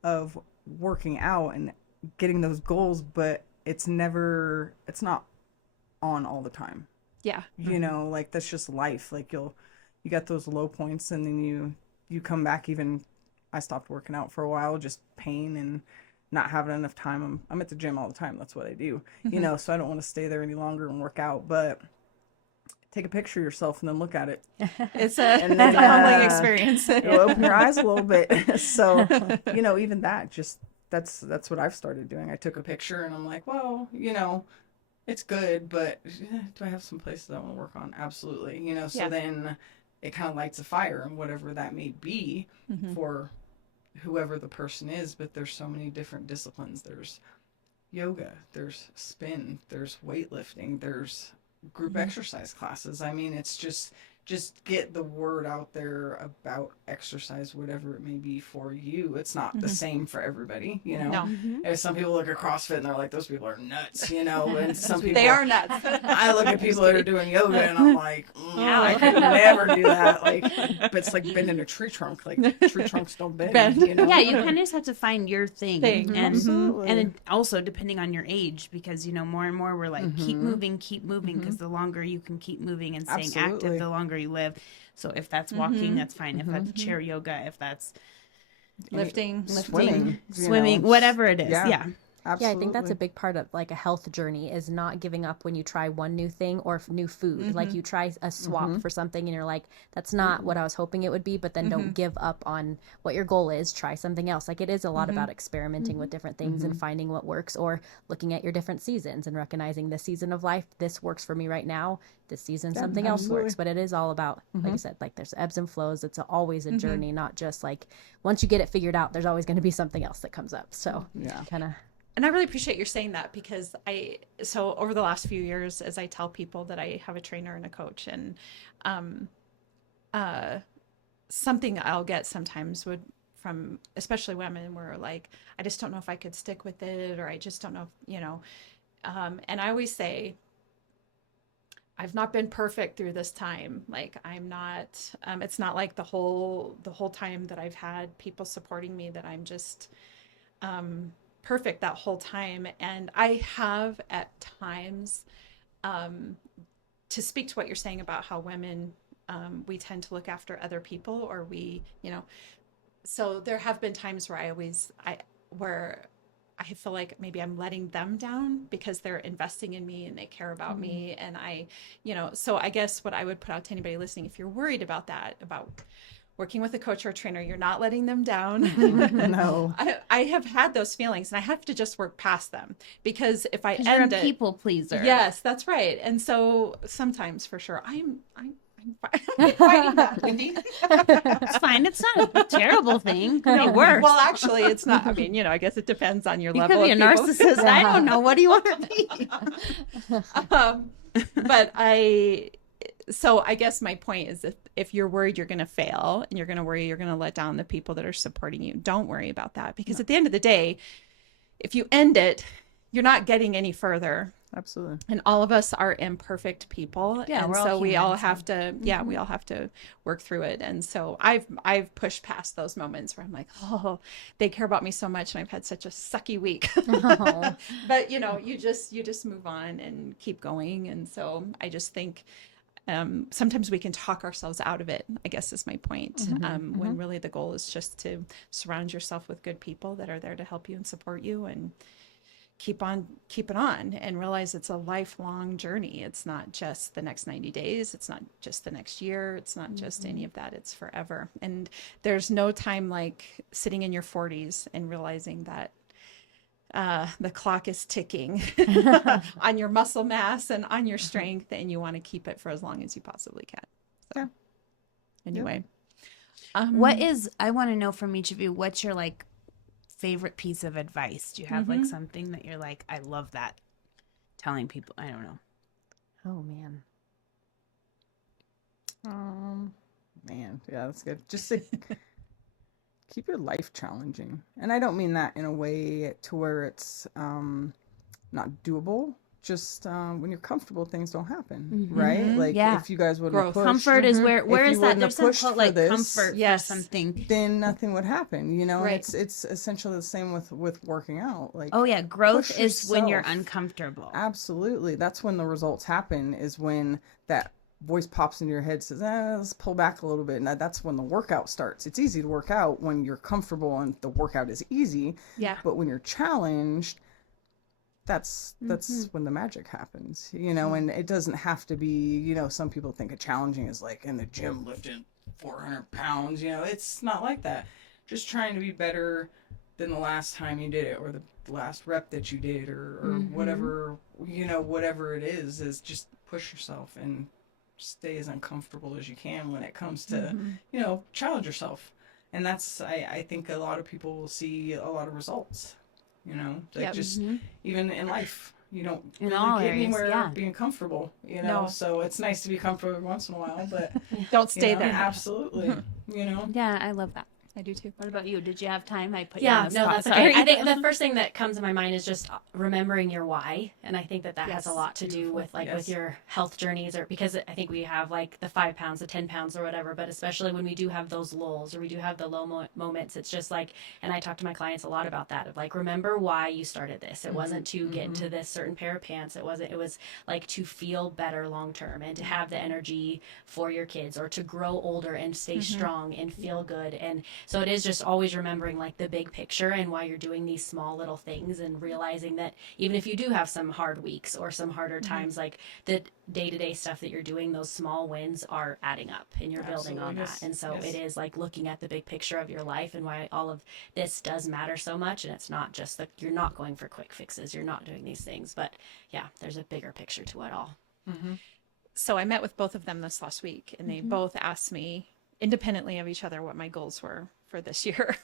of working out and getting those goals. But it's not on all the time. Yeah. You know, like that's just life. Like you got those low points, and then you come back. Even I stopped working out for a while, just pain and not having enough time. I'm at the gym all the time. That's what I do. You know, so I don't want to stay there any longer and work out, but take a picture of yourself and then look at it. It's a And then, humbling experience. It'll open your eyes a little bit. So, you know, even that, just that's what I've started doing. I took a picture and I'm like, well, you know, it's good, but do I have some places I want to work on? Absolutely. You know, so then it kind of lights a fire, and whatever that may be for whoever the person is. But there's so many different disciplines. There's yoga, there's spin, there's weightlifting, there's group exercise classes. I mean, it's just get the word out there about exercise, whatever it may be for you. It's not the same for everybody, you know. No. And some people look at CrossFit and they're like, those people are nuts, you know. And some people, They are nuts. I look at people that are doing yoga and I'm like, I could never do that. Like, but it's like bending a tree trunk. Like, tree trunks don't bend. You know? Yeah, you kind of just have to find your thing. And Absolutely. and also depending on your age, because, you know, more and more we're like, keep moving, because the longer you can keep moving and staying active, Absolutely. the longer you live. So if that's walking, that's fine. If that's chair yoga, if that's Lifting. Swimming, swimming, whatever it is. Yeah. Absolutely. Yeah, I think that's a big part of like a health journey is not giving up when you try one new thing or new food. Like you try a swap for something and you're like, that's not what I was hoping it would be, but then don't give up on what your goal is. Try something else. Like it is a lot about experimenting with different things and finding what works, or looking at your different seasons and recognizing the season of life. This works for me right now. This season, something else works. But it is all about, like I said, like there's ebbs and flows. It's always a journey, not just like once you get it figured out, there's always going to be something else that comes up. So kind of. And I really appreciate you saying that, because so over the last few years, as I tell people that I have a trainer and a coach, and something I'll get sometimes from especially women where like, I just don't know if I could stick with it, or I just don't know if, you know, and I always say, I've not been perfect through this time. Like I'm not, it's not like the whole time that I've had people supporting me that I'm just, perfect that whole time. And I have at times, to speak to what you're saying about how women, we tend to look after other people, or we, you know, so there have been times where where I feel like maybe I'm letting them down because they're investing in me and they care about me. And you know, so I guess what I would put out to anybody listening, if you're worried about that, about working with a coach or a trainer, you're not letting them down. No. I have had those feelings, and I have to just work past them, because if I You're end a it, people pleaser. yes, that's right. And so sometimes, for sure, I'm fighting that, Lindee. It's fine. It's not a terrible thing. It works. Well, actually, it's not. I mean, you know, I guess it depends on your You level could be a of people. narcissist. I don't know. What do you want to be? But so I guess my point is, if you're worried you're going to fail, and you're going to worry you're going to let down the people that are supporting you, don't worry about that, because at the end of the day, if you end it, you're not getting any further. Absolutely. And all of us are imperfect people. Yeah, and we're so all we all humans, have to, we all have to work through it. And so I've pushed past those moments where I'm like, oh, they care about me so much, and I've had such a sucky week. But you know, you just move on and keep going. And so I just think, sometimes we can talk ourselves out of it, I guess is my point. When really the goal is just to surround yourself with good people that are there to help you and support you, and keep it on, and realize it's a lifelong journey. It's not just the next 90 days. It's not just the next year. It's not just any of that. It's forever. And there's no time like sitting in your 40s and realizing that the clock is ticking on your muscle mass and on your strength, and you want to keep it for as long as you possibly can. So, anyway, I want to know from each of you, what's your like favorite piece of advice? Do you have like something that you're like, I love that, telling people? I don't know. Oh man. Man, yeah, that's good. Just to keep your life challenging. And I don't mean that in a way to where it's not doable. just when you're comfortable, things don't happen, right? Like Yeah. if you guys wouldn't have pushed, Comfort is where if is you that? wouldn't There's have some pushed quote for like this, comfort Yes. for something. then nothing would happen, you know. Right. And it's essentially the same with working out. Like, Oh yeah, growth push is when you're yourself. uncomfortable. Absolutely, that's when the results happen. Is when that voice pops into your head, says, let's pull back a little bit, and that's when the workout starts. It's easy to work out when you're comfortable and the workout is easy. Yeah. But when you're challenged, that's when the magic happens, you know. And it doesn't have to be, you know, some people think of challenging as like in the gym lifting 400 pounds, you know. It's not like that. Just trying to be better than the last time you did it, or the last rep that you did, or whatever, you know, whatever it is just push yourself and stay as uncomfortable as you can when it comes to, you know, challenge yourself. And that's, I think a lot of people will see a lot of results, you know, like just even in life, you don't In really all get areas, anywhere yeah. being comfortable, you know. No. So it's nice to be comfortable every once in a while, but Don't stay you know, there. absolutely, you know. Yeah, I love that. I do too. What about you? Did you have time? I put you Yeah, on the no, spot. that's Sorry. okay. I think the first thing that comes to my mind is just remembering your why, and I think that has a lot to do with with your health journeys, or because I think we have like the 5 pounds, the 10 pounds, or whatever. But especially when we do have those lulls, or we do have the low moments, it's just like, and I talk to my clients a lot about that. Of like, remember why you started this. It wasn't to get into this certain pair of pants. It wasn't. It was like to feel better long term and to have the energy for your kids, or to grow older and stay strong and feel good. And so it is just always remembering like the big picture and why you're doing these small little things, and realizing that even if you do have some hard weeks or some harder times, like the day-to-day stuff that you're doing, those small wins are adding up and you're building on that. And so it is like looking at the big picture of your life and why all of this does matter so much. And it's not just that you're not going for quick fixes, you're not doing these things, but yeah, there's a bigger picture to it all. So I met with both of them this last week, and they both asked me independently of each other what my goals were for this year.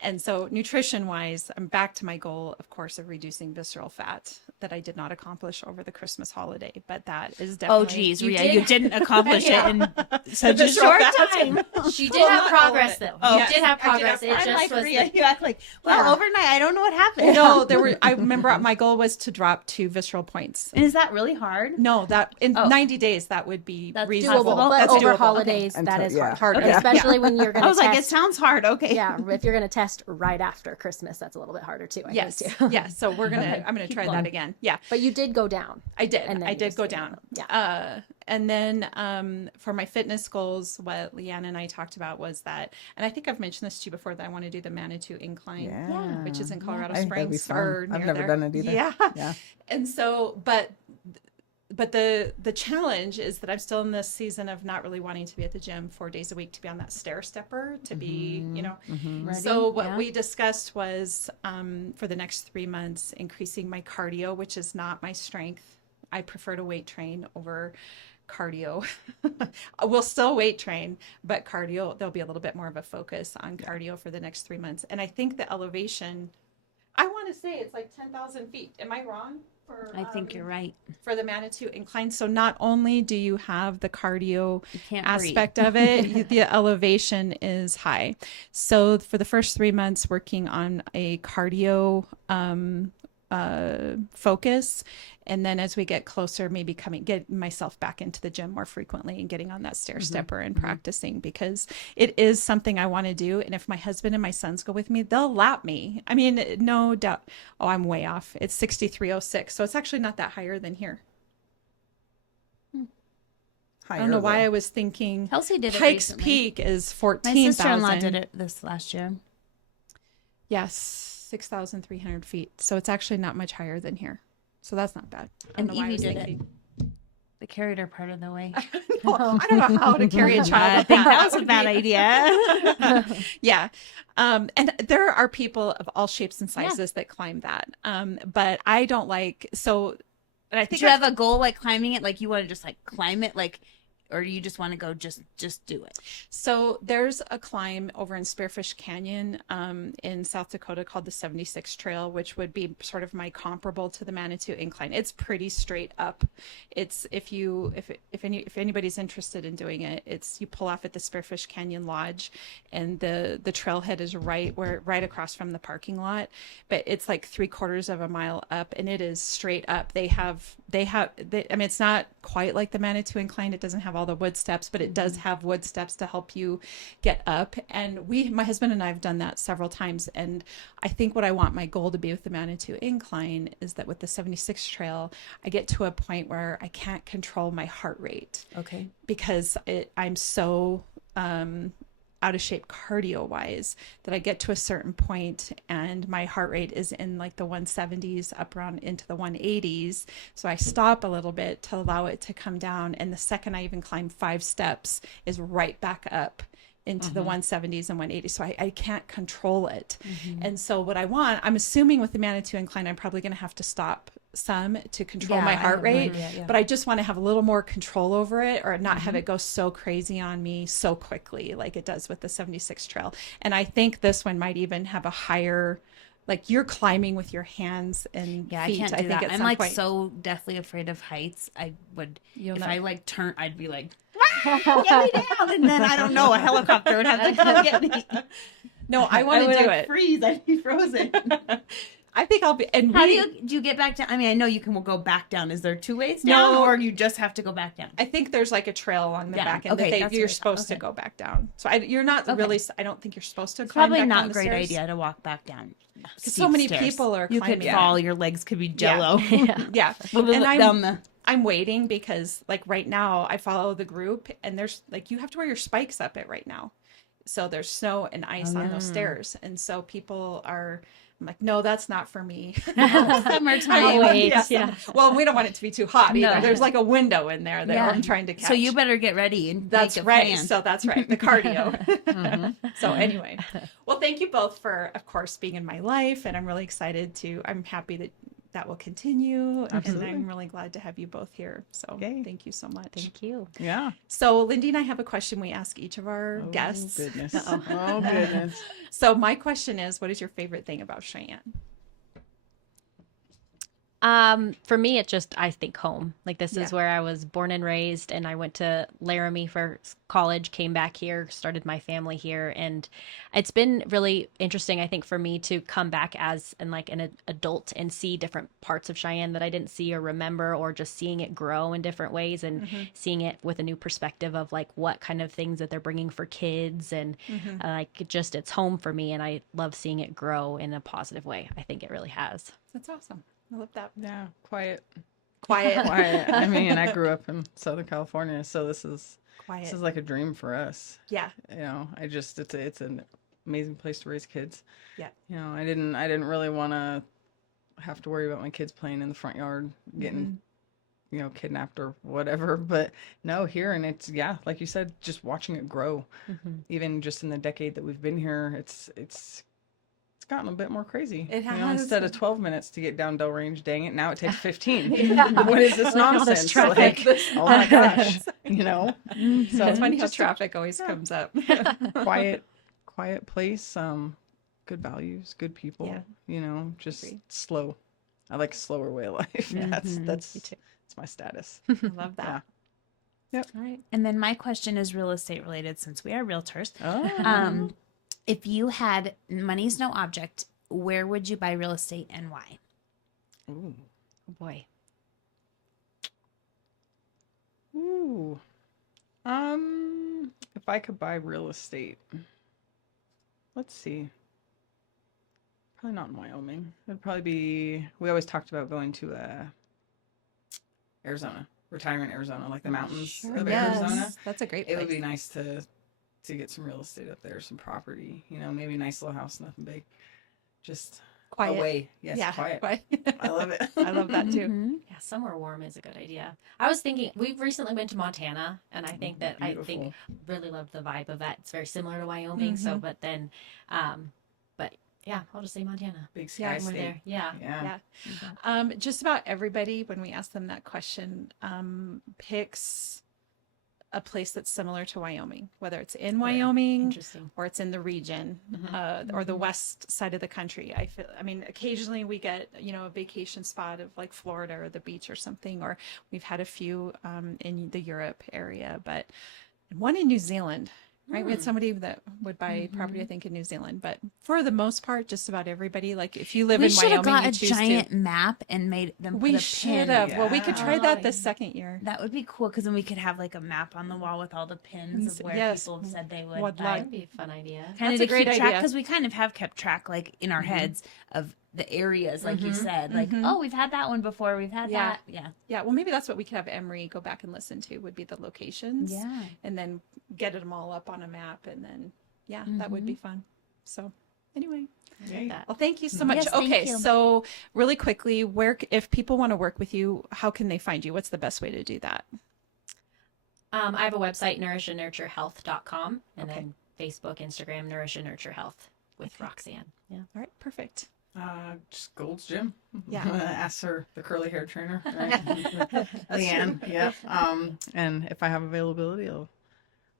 And so nutrition wise, I'm back to my goal, of course, of reducing visceral fat that I did not accomplish over the Christmas holiday, but that is definitely. Oh geez, Rhea, you didn't accomplish it in such a visceral short fat. time. She did have not all of progress it. though. Oh, You did have progress. It I'm just like was Rhea, the- you act like, well, overnight, I don't know what happened. No, I remember my goal was to drop 2 visceral points. And is that really hard? No, that in 90 days, that would be That's reasonable. doable, but That's over doable. holidays, Okay. that is Until- hard. Harder. And Yeah. especially when you're going I to was like, it sounds hard. Okay. yeah, if you're going to test right after Christmas, that's a little bit harder too. I Yes. think, too. Yeah. So I'm gonna try that again. Yeah. But you did go down. I did. And then I you did just go stayed down. on them. Yeah. And then for my fitness goals, what Leanne and I talked about was that, and I think I've mentioned this to you before, that I want to do the Manitou Incline, Yeah. which is in Colorado I think that'd be Springs. fun. Or I've near never there. done it either. Yeah. Yeah. And so, but the challenge is that I'm still in this season of not really wanting to be at the gym 4 days a week, to be on that stair stepper, to be, you know. Ready? So what Yeah. we discussed was for the next 3 months, increasing my cardio, which is not my strength. I prefer to weight train over cardio. We'll still weight train, but cardio, there'll be a little bit more of a focus on cardio for the next 3 months. And I think the elevation, I want to say it's like 10,000 feet. Am I wrong? I think you're right. For the Manitou Incline. So not only do you have the cardio can't aspect of it, the elevation is high. So for the first 3 months, working on a cardio focus, and then as we get closer, maybe get myself back into the gym more frequently and getting on that stair stepper and practicing, because it is something I want to do. And if my husband and my sons go with me, they'll lap me. I mean, no doubt. Oh, I'm way off. It's 6306. So it's actually not that higher than here. I don't know why I was thinking Kelsey did it Pikes recently. Peak is My 14,000. sister-in-law did it this last year. Yes, 6,300 feet. So it's actually not much higher than here. So that's not bad. I don't And know why I Evie was did thinking. it. They carried her part of the way. I don't know how to carry a child. I with think that. that was a bad idea. Yeah. And there are people of all shapes and sizes that climb that. But I don't like, so, and I think Did you have a goal like climbing it? Like you want to just like climb it? Like, or you just want to go just do it? So there's a climb over in Spearfish Canyon in South Dakota called the 76 Trail, which would be sort of my comparable to the Manitou Incline. It's pretty straight up. It's if anybody's interested in doing it, it's you pull off at the Spearfish Canyon Lodge, and the trailhead is right across from the parking lot. But it's like 3/4 of a mile up, and it is straight up. I mean, it's not quite like the Manitou Incline. It doesn't have all the wood steps, but it does have wood steps to help you get up. And my husband and I have done that several times. And I think what I want my goal to be with the Manitou Incline is that with the 76 Trail, I get to a point where I can't control my heart rate. Okay. Because I'm so out of shape cardio wise that I get to a certain point and my heart rate is in like the 170s up around into the 180s. So I stop a little bit to allow it to come down. And the second I even climb 5 steps is right back up into the 170s and 180s. So I can't control it. And so what I'm assuming with the Manitou Incline, I'm probably going to have to stop some to control my heart rate, but I just want to have a little more control over it, or not have it go so crazy on me so quickly like it does with the 76 Trail. And I think this one might even have a higher, like you're climbing with your hands and feet. I can't do I think that. at I'm some like point. so deathly afraid of heights. I would, I like turn, I'd be like, get me down, and then I don't know, a helicopter would have to come get me. No, I want to do it. Freeze, I'd be frozen. I think I'll be. And How do you get back down? I mean, I know you can go back down. Is there 2 ways down, or you just have to go back down? I think there's like a trail along the back end Okay, that you're supposed to go back down. So you're not really. I don't think you're supposed to. It's climb probably back not down a the great stairs. idea to walk back down. Because so many people are You climbing. could fall. Your legs could be jello. Yeah. And I'm waiting because like right now I follow the group and there's like you have to wear your spikes up it right now. So there's snow and ice on those stairs. And so people are, I'm like, no, that's not for me. Summertime. Well, we don't want it to be too hot either. No. There's like a window in there that I'm trying to catch. So you better get ready and that's make a right. plan. So that's right. The cardio. So anyway, well, thank you both for, of course, being in my life. And I'm really excited I'm happy that will continue. Absolutely. And I'm really glad to have you both here. So thank you so much. Thank you. Yeah. So Lindee and I have a question we ask each of our guests. Goodness. Uh-oh. Oh, goodness. So my question is, what is your favorite thing about Cheyenne? For me, it's just, I think home. Like this is where I was born and raised, and I went to Laramie for college, came back here, started my family here. And it's been really interesting, I think, for me to come back as an adult and see different parts of Cheyenne that I didn't see or remember, or just seeing it grow in different ways and seeing it with a new perspective of like what kind of things that they're bringing for kids. And it's home for me. And I love seeing it grow in a positive way. I think it really has. That's awesome. I love that. Yeah. Quiet. Quiet. I mean, I grew up in Southern California, so this is Quiet. This is like a dream for us. Yeah. You know, it's an amazing place to raise kids. Yeah. You know, I didn't really want to have to worry about my kids playing in the front yard, getting, kidnapped or whatever. But no, here, and it's, like you said, just watching it grow. Even just in the decade that we've been here, it's gotten a bit more crazy. It has. Instead of 12 minutes to get down Delrange, dang it, now it takes 15. What is this nonsense? traffic. Oh my gosh, So It's funny how just traffic always comes up. quiet place, good values, good people, just slow. I like a slower way of life. That's my status. I love that. Yep. All right. And then my question is real estate related, since we are realtors. Oh. If you had money's no object, where would you buy real estate and why? Ooh. Oh boy. Ooh. If I could buy real estate, let's see. Probably not in Wyoming. It'd probably be, we always talked about going to Arizona, retirement Arizona, like the mountains of Arizona. That's a great place. It would be nice to get some real estate up there, some property, maybe a nice little house, nothing big. Just Quiet. away. Yes, quiet. I love it. I love that too. Mm-hmm. Yeah, somewhere warm is a good idea. I was thinking, we've recently been to Montana, and I think that Beautiful. really love the vibe of that. It's very similar to Wyoming. So, but then, yeah, I'll just say Montana. Big sky We're state. there. Yeah. Yeah. Just about everybody, when we ask them that question, picks a place that's similar to Wyoming, whether it's in Wyoming Interesting. or it's in the region, or the west side of the country. I mean, occasionally we get, a vacation spot of like Florida or the beach or something, or we've had a few in the Europe area, but one in New Zealand. Right. We had somebody that would buy property, I think, in New Zealand. But for the most part, just about everybody, like if you live We in should have Wyoming, got you a choose giant to. map and made them put We a should pin. have. Well, we could try that the Yeah. second year. That would be cool because then we could have like a map on the wall with all the pins of where Yes. people have said they would Would buy. like- That'd be a fun idea. Kind That's of a great keep track idea. because we kind of have kept track like in our heads of the areas, like you said, like, oh, we've had that one before. We've had Yeah. that. Yeah. Yeah. Well, maybe that's what we could have Emery go back and listen to would be the locations. Yeah. And then get them all up on a map. And then, that would be fun. So anyway. Like that. Well, thank you so much. Yes, thank Okay, you. so really quickly, if people want to work with you, how can they find you? What's the best way to do that? I have a website, nourishandnurturehealth.com, and then Facebook, Instagram, Nourish and Nurture Health with Roxanne. Yeah. All right, perfect. Just Gold's Gym. Yeah. Ask her, the curly hair trainer, right? Leanne. Yeah. And if I have availability, I'll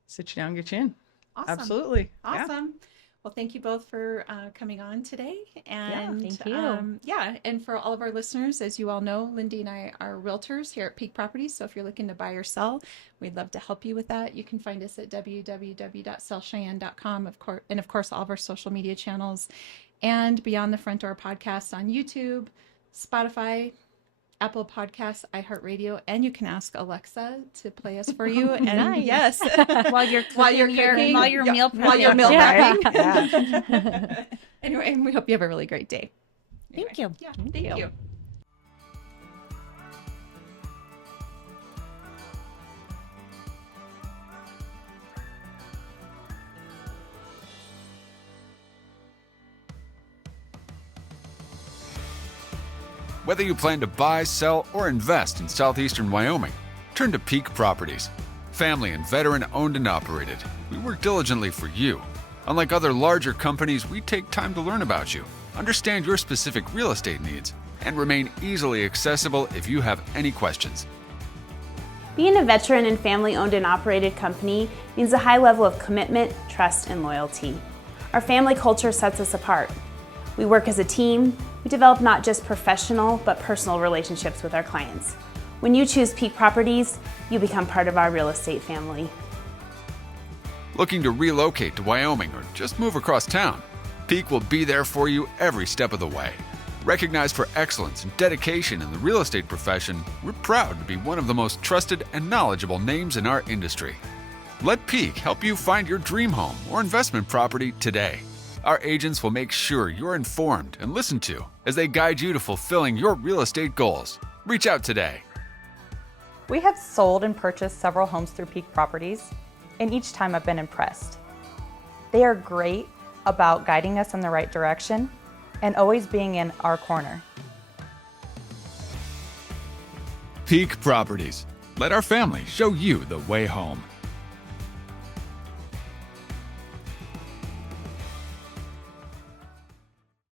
sit you down and get you in. Awesome. Absolutely. Yeah. Awesome. Well, thank you both for coming on today. And thank you. and for all of our listeners, as you all know, Lindee and I are realtors here at Peak Properties. So if you're looking to buy or sell, we'd love to help you with that. You can find us at www.sellcheyenne.com, of course, all of our social media channels, and Beyond the Front Door podcasts on YouTube, Spotify, Apple Podcasts, iHeartRadio, and you can ask Alexa to play us for you. And Nice. yes, While you're cooking, while you're meal while you're prepping. meal Yeah. prepping. Anyway, we hope you have a really great day. Thank you. Yeah, thank you. Whether you plan to buy, sell, or invest in southeastern Wyoming, turn to Peak Properties. Family and veteran owned and operated, we work diligently for you. Unlike other larger companies, we take time to learn about you, understand your specific real estate needs, and remain easily accessible if you have any questions. Being a veteran and family-owned and operated company means a high level of commitment, trust, and loyalty. Our family culture sets us apart. We work as a team. We develop not just professional, but personal relationships with our clients. When you choose Peak Properties, you become part of our real estate family. Looking to relocate to Wyoming or just move across town? Peak will be there for you every step of the way. Recognized for excellence and dedication in the real estate profession, we're proud to be one of the most trusted and knowledgeable names in our industry. Let Peak help you find your dream home or investment property today. Our agents will make sure you're informed and listened to as they guide you to fulfilling your real estate goals. Reach out today. We have sold and purchased several homes through Peak Properties, and each time I've been impressed. They are great about guiding us in the right direction and always being in our corner. Peak Properties. Let our family show you the way home.